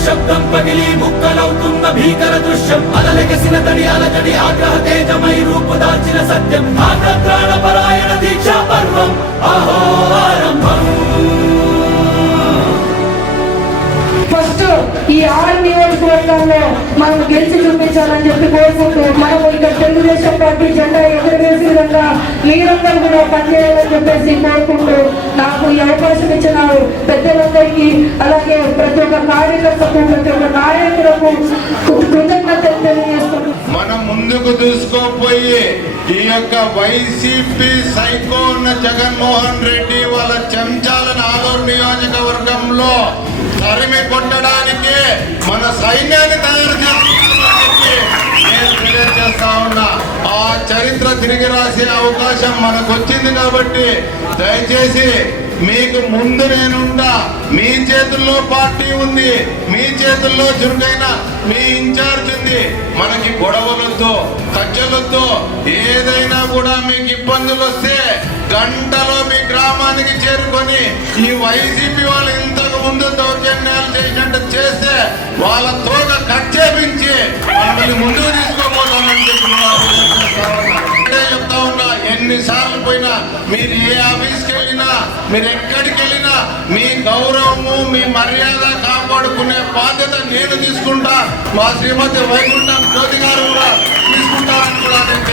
నిశ్శబ్దం పగిలి ముక్కలవుతున్న భీకర దృశ్యం అలలెగసిన తడి అలజడి ఆగ్రహ తేజమై రూపుదాల్చిన సత్యం ఆగ్రత్రాణపరాయణ దీక్షా పర్వం అహో ఆరంభం. ఫస్ట్ ఈ 6 నియోజకవర్గాల్లో మనం గెలిచి చూపించాలని చెప్పి కోరుకుంటూ మనం ఇక్కడ తెలుగుదేశం పార్టీ జెండా ఎగురవేసే విధంగా మీరందరూ కూడా పనిచేయాలని చెప్పేసి కోరుకుంటూ నాకు ఈ అవకాశం ఇచ్చిన పెద్దలందరికీ అలాగే ప్రతి ఒక్క కార్యకర్తకు ప్రతి ఒక్క నాయకులకు కృతజ్ఞతలు తెలియజేస్తున్నాను. మనం ముందుకు దూసుకోపోయి ఈ యొక్క వైసీపీ సైకో ఉన్న జగన్మోహన్ రెడ్డి వాళ్ళ చెంచాలను ఆదూరు నియోజకవర్గంలో తరిమి కొట్టడానికి మన సైన్యాన్ని తయారు చేస్తామని నేను తెలియజేస్తా ఉన్నా. ఆ చరిత్ర తిరిగి రాసే అవకాశం మనకు వచ్చింది కాబట్టి దయచేసి మీకు ముందు నేనుండా. మీ చేతుల్లో పార్టీ ఉంది, మీ చేతుల్లో చురుకైన మీ ఇన్ఛార్జ్ ఉంది. మనకి గొడవలొద్దు, కచ్చలొద్దు. ఏదైనా కూడా మీకు ఇబ్బందులు వస్తే గంటలో మీ గ్రామానికి చేరుకొని ఈ వైసీపీ వాళ్ళు ఇంతకు ముందు దౌర్జన్యాలు చేసినట్టు చేస్తే వాళ్ళ తోక కచ్చేపించి మమ్మల్ని ముందుకు తీసుకోబోతామని చెప్పి చెప్తా ఉన్నా. ఎన్నిసార్లు పోయినా మీరు ఏ ఆఫీస్కి వెళ్ళినా మీరు ఎక్కడికి వెళ్ళినా మీ గౌరవము మీ మర్యాద కాపాడుకునే బాధ్యత నేను తీసుకుంటా. మా శ్రీమతి వైకుంఠం జ్యోతి గారు కూడా తీసుకుంటారని కూడా నేను